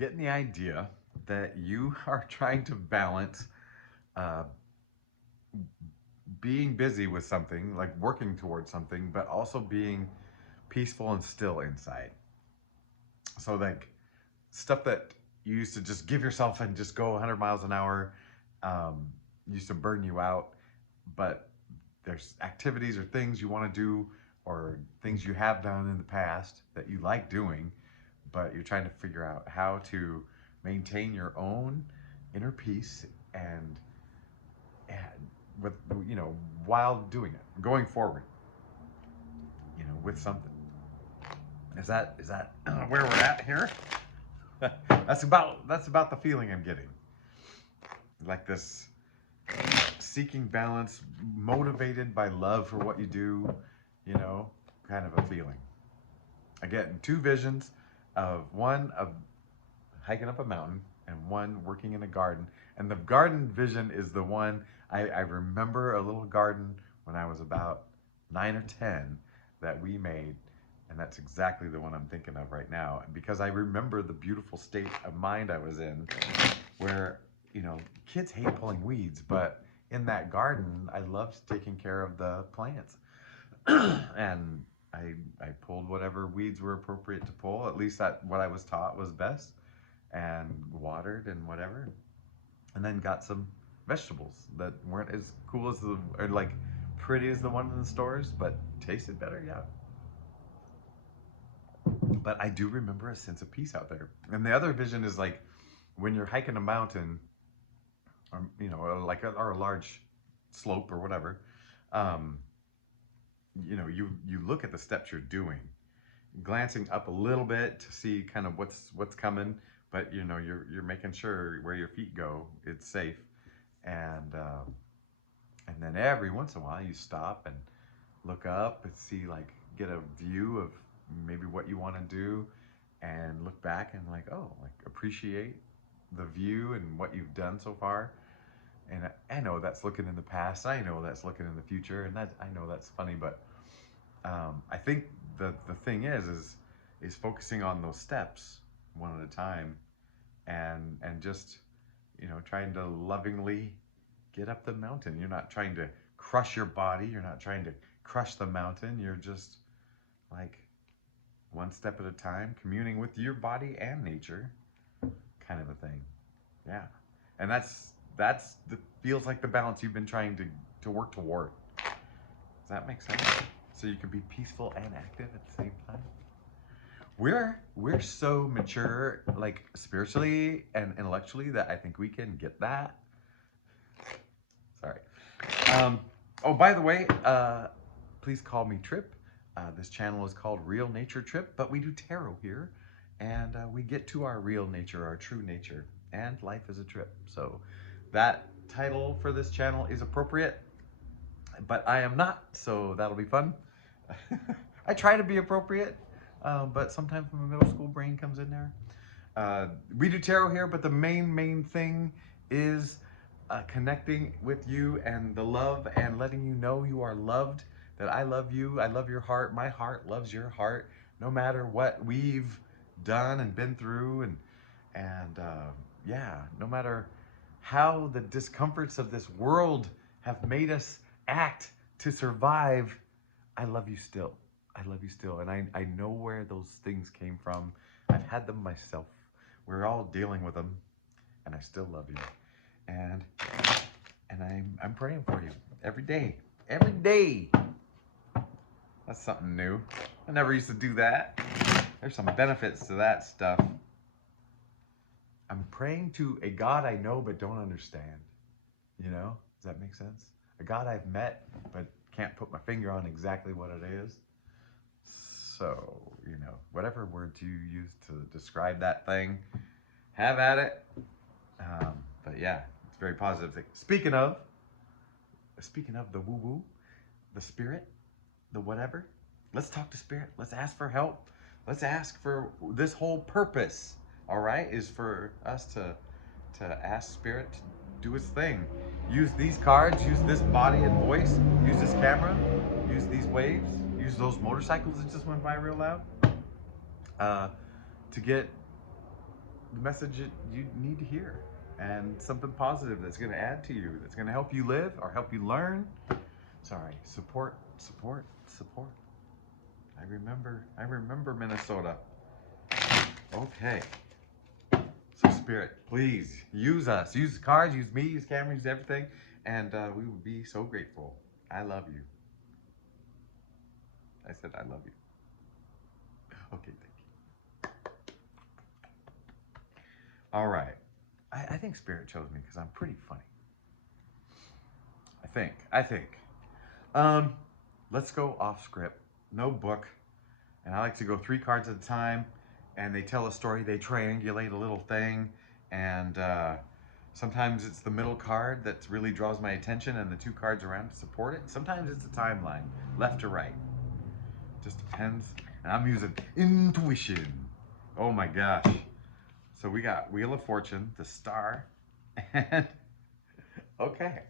getting the idea that you are trying to balance uh, being busy with something, like working towards something, but also being peaceful and still inside. So, like, stuff that you used to just give yourself and just go 100 miles an hour um, used to burn you out, but there's activities or things you want to do or things you have done in the past that you like doing, but you're trying to figure out how to maintain your own inner peace and with while doing it, going forward, with something. Is that where we're at here? That's about the feeling I'm getting. Like this seeking balance, motivated by love for what you do, you know, kind of a feeling. I get two visions of one of hiking up a mountain and one working in a garden. And the garden vision is the one I remember a little garden when I was about 9 or 10 that we made. And that's exactly the one I'm thinking of right now because I remember the beautiful state of mind I was in where, kids hate pulling weeds, but in that garden, I loved taking care of the plants. And I pulled whatever weeds were appropriate to pull. At least that what I was taught was best, and watered and whatever, and then got some vegetables that weren't as cool as the or like pretty as the one in the stores, but tasted better. Yeah, but I do remember a sense of peace out there. And the other vision is like when you're hiking a mountain, or like or a large slope or whatever. Um, you look at the steps you're doing, glancing up a little bit to see kind of what's coming, but you're making sure where your feet go, it's safe, and then every once in a while you stop and look up and see like get a view of maybe what you want to do, and look back and like like appreciate the view and what you've done so far. And I know that's looking in the past. I know that's looking in the future, and that I know that's funny. But I think the thing is focusing on those steps one at a time, and just trying to lovingly get up the mountain. You're not trying to crush your body. You're not trying to crush the mountain. You're just like one step at a time, communing with your body and nature, kind of a thing. Yeah, and that's the feels like the balance you've been trying to work toward. Does that make sense? So you can be peaceful and active at the same time. We're so mature, like spiritually and intellectually, that I think we can get that. Sorry. Um, oh, by the way, please call me Trip. This channel is called Real Nature Trip, but we do tarot here, and we get to our real nature, our true nature, and life is a trip. So that title for this channel is appropriate, but I am not, so that'll be fun. I try to be appropriate, but sometimes my middle school brain comes in there. We do tarot here, but the main thing is connecting with you and the love and letting you know you are loved, that I love you, I love your heart, my heart loves your heart, no matter what we've done and been through, and yeah, no matter how the discomforts of this world have made us act to survive, I love you still. I love you still. And I know where those things came from. I've had them myself. We're all dealing with them. And I still love you. And I'm praying for you every day. Every day. That's something new. I never used to do that. There's some benefits to that stuff. I'm praying to a God I know but don't understand. Does that make sense? A God I've met but can't put my finger on exactly what it is. So, whatever words you use to describe that thing, have at it. But yeah, it's a very positive thing. Speaking of the woo-woo, the spirit, the whatever, let's talk to spirit. Let's ask for help. Let's ask for this whole purpose, all right, is for us to ask spirit to do its thing. Use these cards, use this body and voice, use this camera, use these waves, use those motorcycles that just went by real loud, to get the message that you need to hear, and something positive that's going to add to you, that's going to help you live or help you learn. Sorry, support, support, support. I remember Minnesota. Okay. So Spirit, please use us. Use the cars, use me, use cameras, use everything. And we would be so grateful. I love you. I said I love you. Okay, thank you. All right. I think Spirit chose me because I'm pretty funny. I think. Um, let's go off script. No book. And I like to go 3 cards at a time. And they tell a story. They triangulate a little thing. And sometimes it's the middle card that really draws my attention and the 2 cards around to support it. Sometimes it's a timeline, left to right. Just depends. And I'm using intuition. Oh my gosh. So we got Wheel of Fortune, the star, and okay.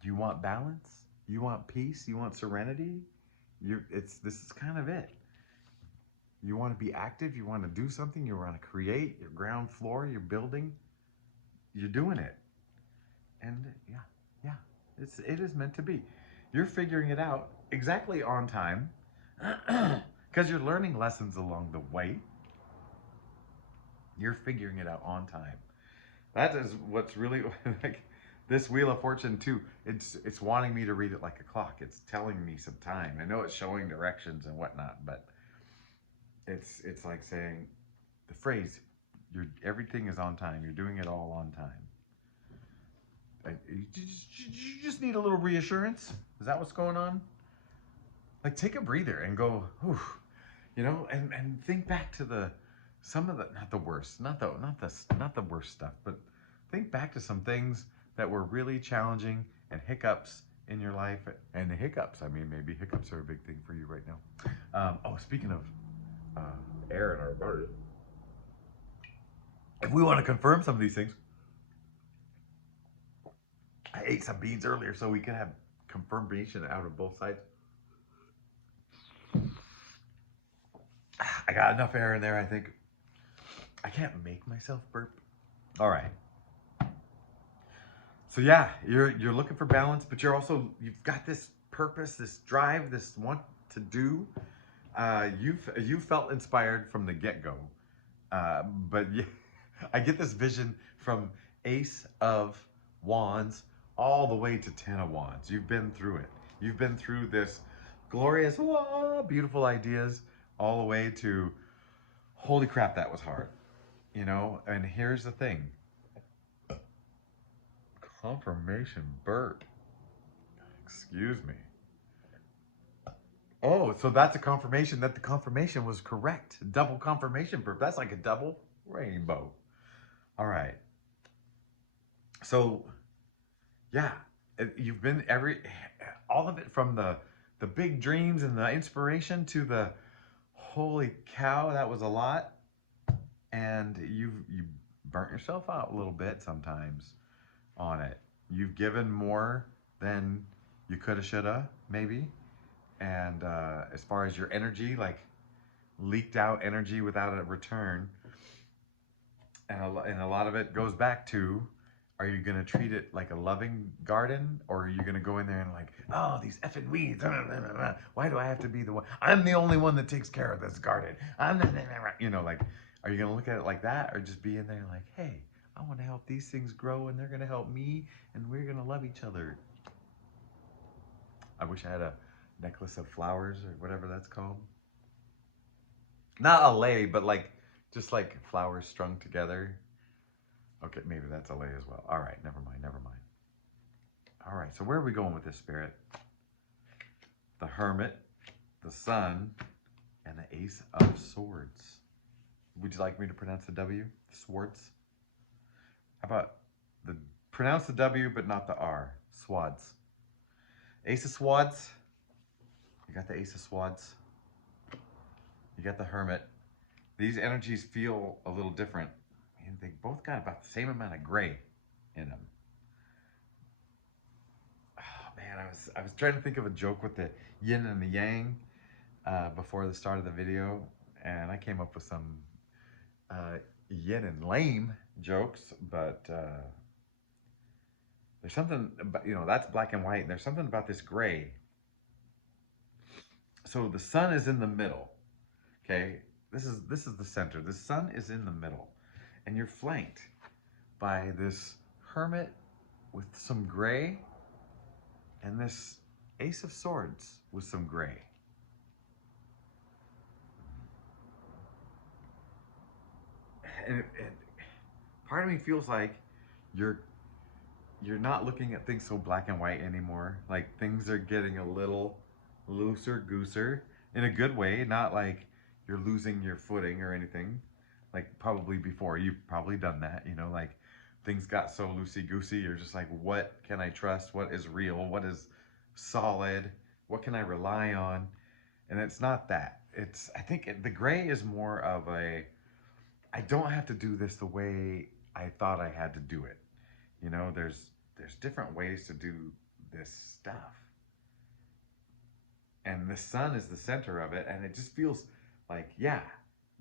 You want balance? You want peace? You want serenity? This is kind of it. You want to be active, you want to do something, you want to create your ground floor, you're building, you're doing it. And yeah, it is meant to be. You're figuring it out exactly on time because you're learning lessons along the way. You're figuring it out on time. That is what's really like this Wheel of Fortune too. It's wanting me to read it like a clock. It's telling me some time. I know it's showing directions and whatnot, but it's like saying the phrase, everything is on time. You're doing it all on time. You just need a little reassurance. Is that what's going on? Like take a breather and go, whew, and think back to some of the not the worst, not the worst stuff, but think back to some things that were really challenging and hiccups in your life. And the hiccups, I mean, maybe hiccups are a big thing for you right now. Speaking of air in our body, if we want to confirm some of these things, I ate some beans earlier so we can have confirmation out of both sides. I got enough air in there, I think. I can't make myself burp. All right. So yeah, you're looking for balance, but you've got this purpose, this drive, this want to do. You felt inspired from the get-go. But yeah, I get this vision from Ace of Wands all the way to 10 of Wands. You've been through it. You've been through this glorious, beautiful ideas all the way to, holy crap, that was hard. And here's the thing. Confirmation burp. Excuse me. Oh, so that's a confirmation that the confirmation was correct. Double confirmation burp. That's like a double rainbow. All right. So, yeah, you've been all of it from the big dreams and the inspiration to the holy cow, that was a lot. And you burnt yourself out a little bit sometimes on it. You've given more than you coulda, shoulda, maybe. And as far as your energy, like leaked out energy without a return. And a lot of it goes back to, are you going to treat it like a loving garden, or are you going to go in there and like, oh, these effing weeds, why do I have to be the one? I'm the only one that takes care of this garden. Like, are you going to look at it like that, or just be in there like, hey, I want to help these things grow, and they're going to help me, and we're going to love each other. I wish I had a necklace of flowers or whatever that's called. Not a lei, but like, just like flowers strung together. Okay, maybe that's a lei as well. All right, never mind. All right, so where are we going with this, Spirit? The Hermit, the Sun, and the Ace of Swords. Would you like me to pronounce the W? Swords? How about pronounce the W but not the R? Swads. Ace of Swords. You got the Ace of Swords. You got the Hermit. These energies feel a little different. And they both got about the same amount of gray in them. Oh man, I was trying to think of a joke with the yin and the yang before the start of the video, And I came up with some yin and lame jokes, but there's something about, that's black and white. And there's something about this gray. So the sun is in the middle. Okay, this is the center. The sun is in the middle, and you're flanked by this hermit with some gray, and this ace of swords with some gray. And part of me feels like you're you're not looking at things so black and white anymore. Like things are getting a little looser gooser in a good way, not like you're losing your footing or anything. Like probably before, you've probably done that, like things got so loosey goosey. You're just like, what can I trust? What is real? What is solid? What can I rely on? And it's not that. I think the gray is more of I don't have to do this the way I thought I had to do it. There's different ways to do this stuff. And the sun is the center of it, and it just feels like, yeah,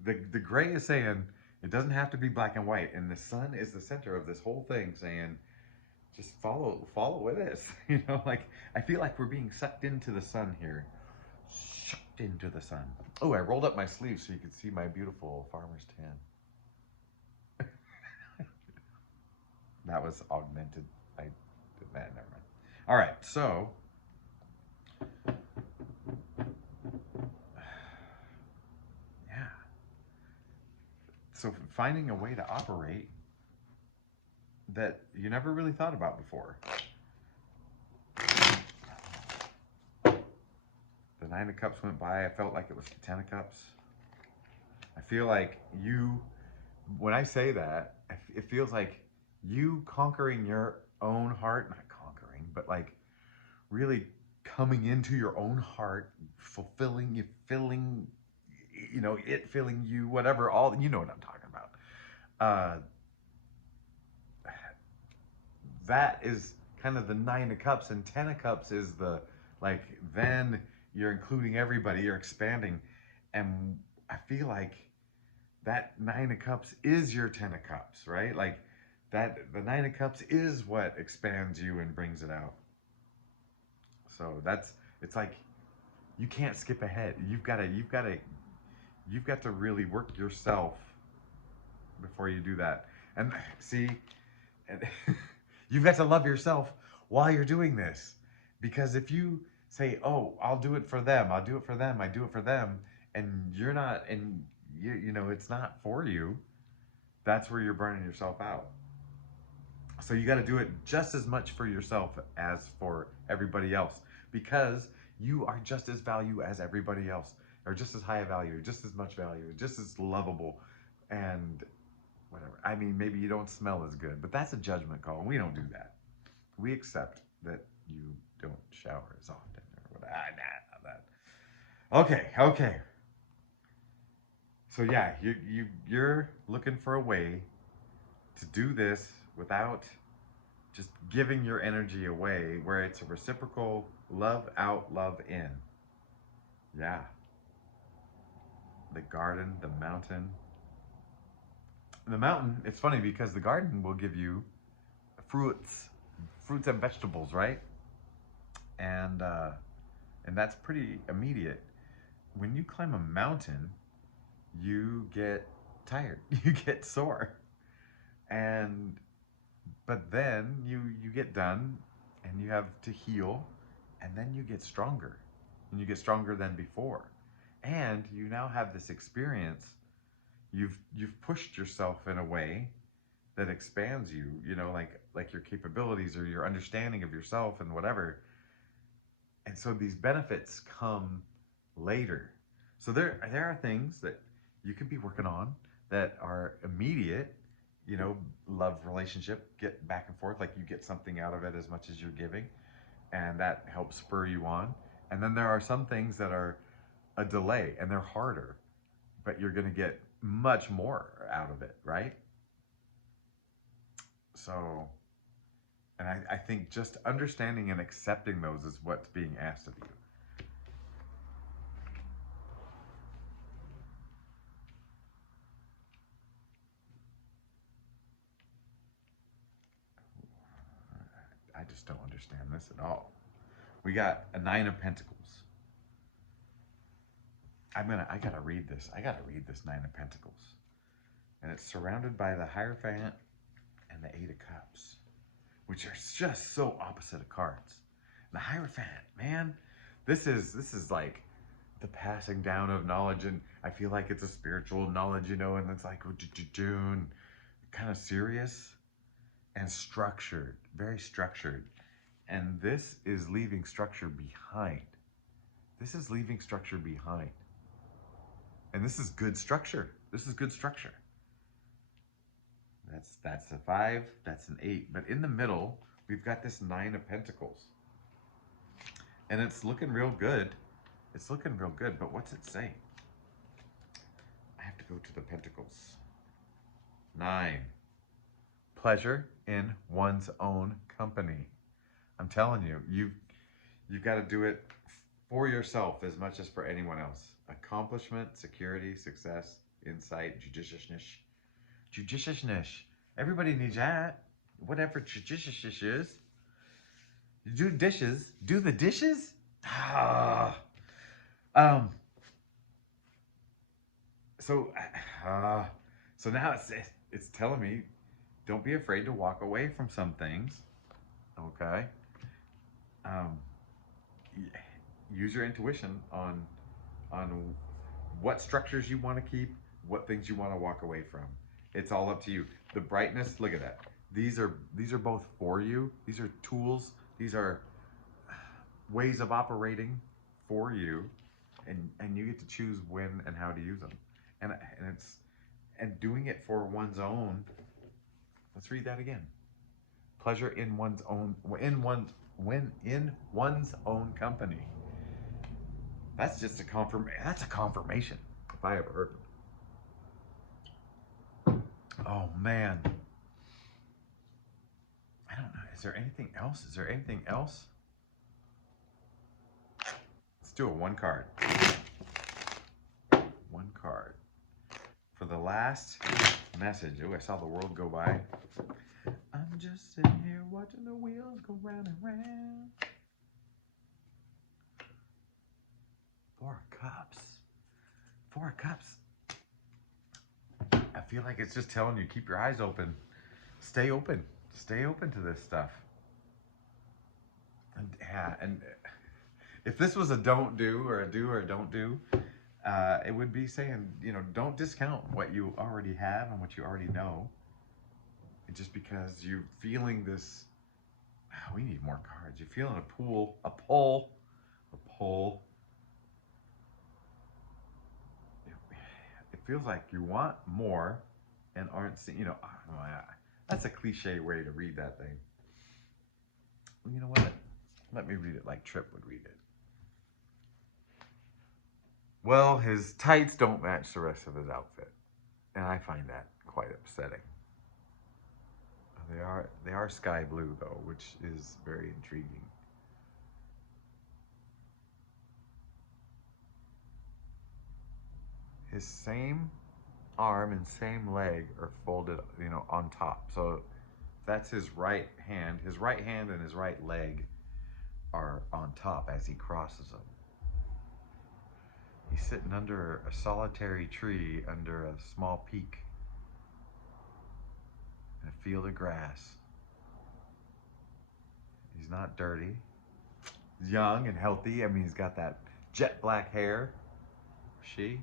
the gray is saying it doesn't have to be black and white, and the sun is the center of this whole thing, saying just follow with this. Like I feel like we're being sucked into the sun here. Sucked into the sun. Oh, I rolled up my sleeve so you could see my beautiful farmer's tan. That was augmented. I did that. Never mind. All right, so yeah. So finding a way to operate that you never really thought about before. The Nine of Cups went by. I felt like it was the Ten of Cups. I feel like when I say that, it feels like you conquering your own heart, not conquering, but like really coming into your own heart, fulfilling you, filling, it filling you, whatever, all, you know what I'm talking about. Uh, that is kind of the Nine of Cups, and Ten of Cups is the, like, then you're including everybody, you're expanding. And I feel like that Nine of Cups is your Ten of Cups, right? Like the Nine of Cups is what expands you and brings it out. So it's like you can't skip ahead. You've got to really work yourself before you do that. And see, and you've got to love yourself while you're doing this. Because if you say, "Oh, I'll do it for them. I'll do it for them. I do it for them," and you're not, and it's not for you, that's where you're burning yourself out. So you got to do it just as much for yourself as for everybody else, because you are just as value as everybody else, or just as high a value, just as much value, just as lovable, and whatever. I mean, maybe you don't smell as good, but that's a judgment call, and we don't do that. We accept that you don't shower as often or whatever. Nah, not that. Okay. So yeah, you're looking for a way to do this without just giving your energy away, where it's a reciprocal love out, love in. Yeah. The garden, the mountain. The mountain, it's funny because the garden will give you fruits, fruits and vegetables, right? And that's pretty immediate. When you climb a mountain, you get tired, you get sore, and but then you get done, and you have to heal, and then you get stronger, and you get stronger than before, and you now have this experience. You've pushed yourself in a way that expands you, like your capabilities or your understanding of yourself and whatever. And so these benefits come later. So there are things that you can be working on that are immediate, love relationship, get back and forth, like you get something out of it as much as you're giving, and that helps spur you on. And then there are some things that are a delay and they're harder, but you're going to get much more out of it, right? So, and I think just understanding and accepting those is what's being asked of you. just don't understand this at all. We got a Nine of Pentacles. I gotta read this. I gotta read this Nine of Pentacles. And it's surrounded by the Hierophant and the Eight of Cups, which are just so opposite of cards. The Hierophant, man, this is like the passing down of knowledge, and I feel like it's a spiritual knowledge, you know, and it's like kind of serious and structured, very structured. And this is leaving structure behind. This is leaving structure behind. And this is good structure. This is good structure. That's a 5, that's an 8. But in the middle, we've got this 9 of Pentacles. And it's looking real good. It's looking real good, but what's it say? I have to go to the Pentacles. 9. Pleasure in one's own company. I'm telling you, you've got to do it for yourself as much as for anyone else. Accomplishment, security, success, insight, judiciousness. Judiciousness. Everybody needs that. Whatever judiciousness is. You do dishes. Do the dishes? Ah. So now it's telling me, don't be afraid to walk away from some things. Okay. Use your intuition on what structures you want to keep, what things you want to walk away from. It's all up to you. The brightness, look at that. These are both for you. These are tools. These are ways of operating for you, and you get to choose when and how to use them. And doing it for one's own. Let's read that again. Pleasure in one's own in one's own company. That's just a confirmation, if I ever heard it. Oh man. I don't know. Is there anything else? Let's do a one card. One card. For the last message. Oh, I saw the world go by. I'm just sitting here watching the wheels go round and round. 4 of Cups. 4 of Cups. I feel like it's just telling you, keep your eyes open. Stay open. Stay open to this stuff. And if this was a don't do or a do or don't do, it would be saying, you know, don't discount what you already have and what you already know. And just because you're feeling this, we need more cards. You're feeling a pull. It feels like you want more and aren't seeing, you know, that's a cliche way to read that thing. You know what? Let me read it like Tripp would read it. Well, his tights don't match the rest of his outfit. And I find that quite upsetting. They are sky blue though, which is very intriguing. His same arm and same leg are folded, you know, on top. So that's his right hand. His right hand and his right leg are on top as he crosses them. He's sitting under a solitary tree under a small peak in a field of grass. He's not dirty. He's young and healthy. I mean, he's got that jet black hair. She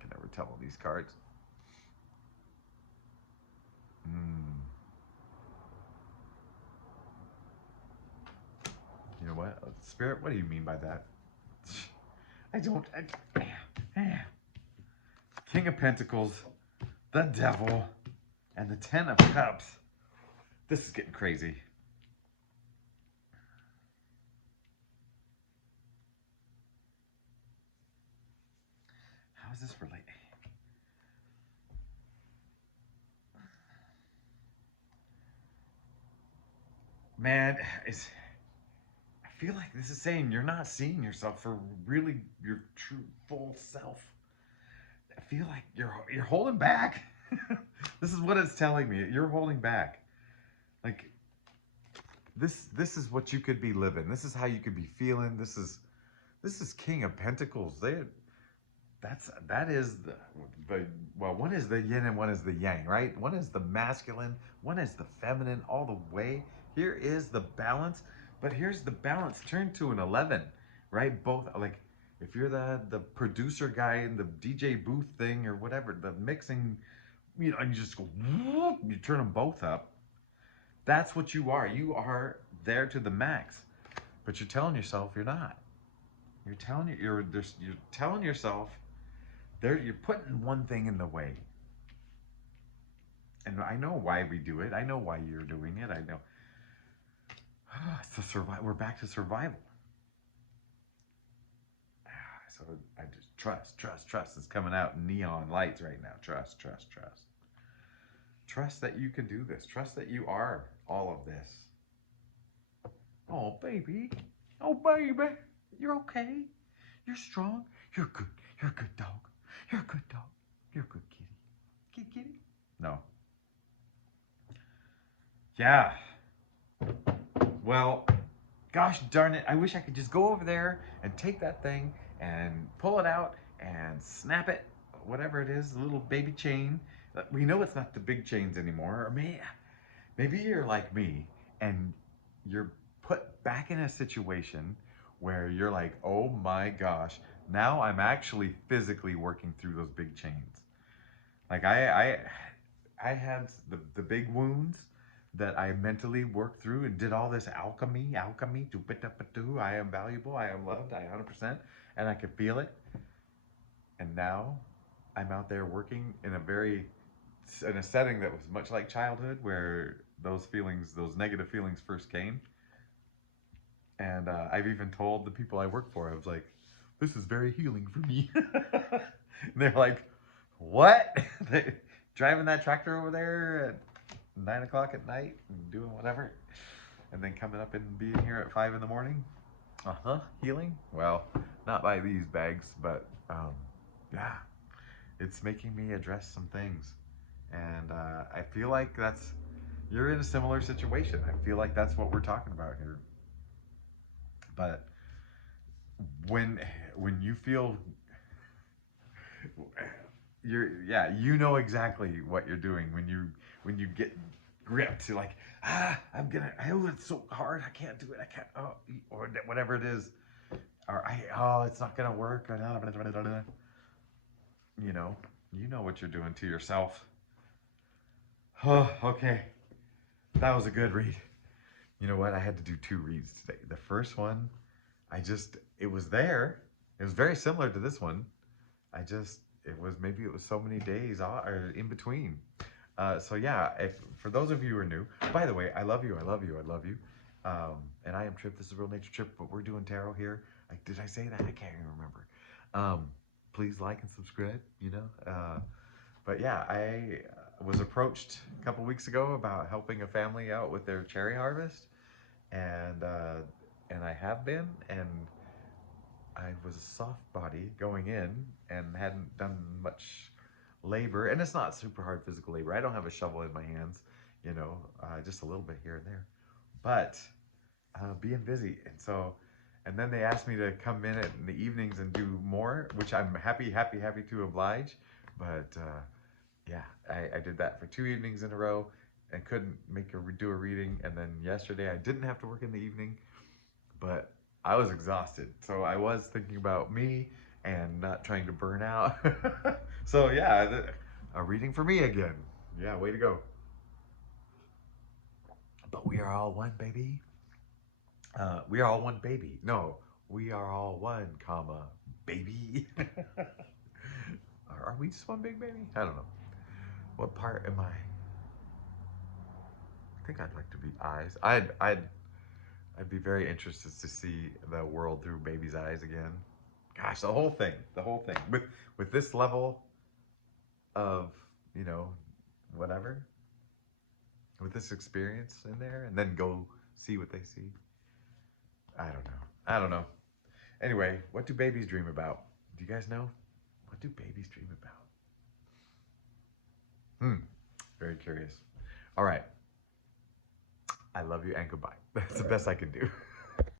can never tell on these cards. You know what? Spirit, what do you mean by that? King of Pentacles, the Devil, and the 10 of Cups. This is getting crazy. How is this related? Man, I feel like this is saying you're not seeing yourself for really your true full self. I feel like you're holding back. This is what it's telling me. You're holding back. Like This is what you could be living. This is how you could be feeling. This is King of Pentacles. That is the well, one is the yin and one is the yang, right? One is the masculine, one is the feminine, all the way. Here is the balance, but here's the balance turned to an 11, right? Both, like, if you're the producer guy in the DJ booth thing or whatever, the mixing, and you just go, whoop, you turn them both up. That's what you are. You are there to the max, but you're telling yourself you're not. You're telling yourself you're putting one thing in the way. And I know why we do it. I know why you're doing it. I know. It's the survival. We're back to survival. So I just trust. It's coming out in neon lights right now. Trust. Trust that you can do this. Trust that you are all of this. Oh, baby. Oh, baby. You're okay. You're strong. You're good. You're a good dog. You're a good dog. You're a good kitty. Kitty? No. Yeah. Well, gosh darn it. I wish I could just go over there and take that thing and pull it out and snap it, whatever it is, a little baby chain. We know it's not the big chains anymore. Or maybe you're like me and you're put back in a situation where you're like, oh my gosh, now I'm actually physically working through those big chains. Like I had the big wounds that I mentally worked through and did all this alchemy, do I am valuable, I am loved, I 100%, and I could feel it. And now I'm out there working in a setting that was much like childhood, where those negative feelings first came. And I've even told the people I work for, I was like, this is very healing for me. And they're like, what? Driving that tractor over there at 9 o'clock at night and doing whatever, and then coming up and being here at 5 in the morning? Healing? Well, not by these bags, but yeah, it's making me address some things. And I feel like you're in a similar situation. I feel like that's what we're talking about here. But when you feel you know exactly what you're doing when you get gripped. You're like, it's so hard, I can't do it, I can't, or whatever it is, or it's not gonna work, or you know what you're doing to yourself. Oh, okay, that was a good read. You know what, I had to do 2 reads today. The first one, it was there, it was very similar to this one. Maybe it was so many days or in between. So yeah, for those of you who are new, by the way, I love you. And I am Trip. This is Real Nature Trip, but we're doing tarot here. Did I say that? I can't even remember. Please like and subscribe. But yeah, I was approached a couple weeks ago about helping a family out with their cherry harvest, and I have been, and I was a soft body going in and hadn't done much labor, and it's not super hard physical labor. I don't have a shovel in my hands, just a little bit here and there, but being busy. And then they asked me to come in the evenings and do more, which I'm happy to oblige. But yeah, I did that for 2 evenings in a row and couldn't do a reading. And then yesterday I didn't have to work in the evening, but I was exhausted. So I was thinking about me and not trying to burn out. So yeah, a reading for me again. Yeah, way to go. But we are all one, baby. We are all one, baby. No, we are all one, comma, baby. Are we just one big baby? I don't know. What part am I? I think I'd like to be eyes. I'd be very interested to see the world through baby's eyes again. Gosh, the whole thing with this level of, whatever, with this experience in there, and then go see what they see. I don't know. Anyway, what do babies dream about? Do you guys know? What do babies dream about? Very curious. All right. I love you and goodbye. That's the best I can do.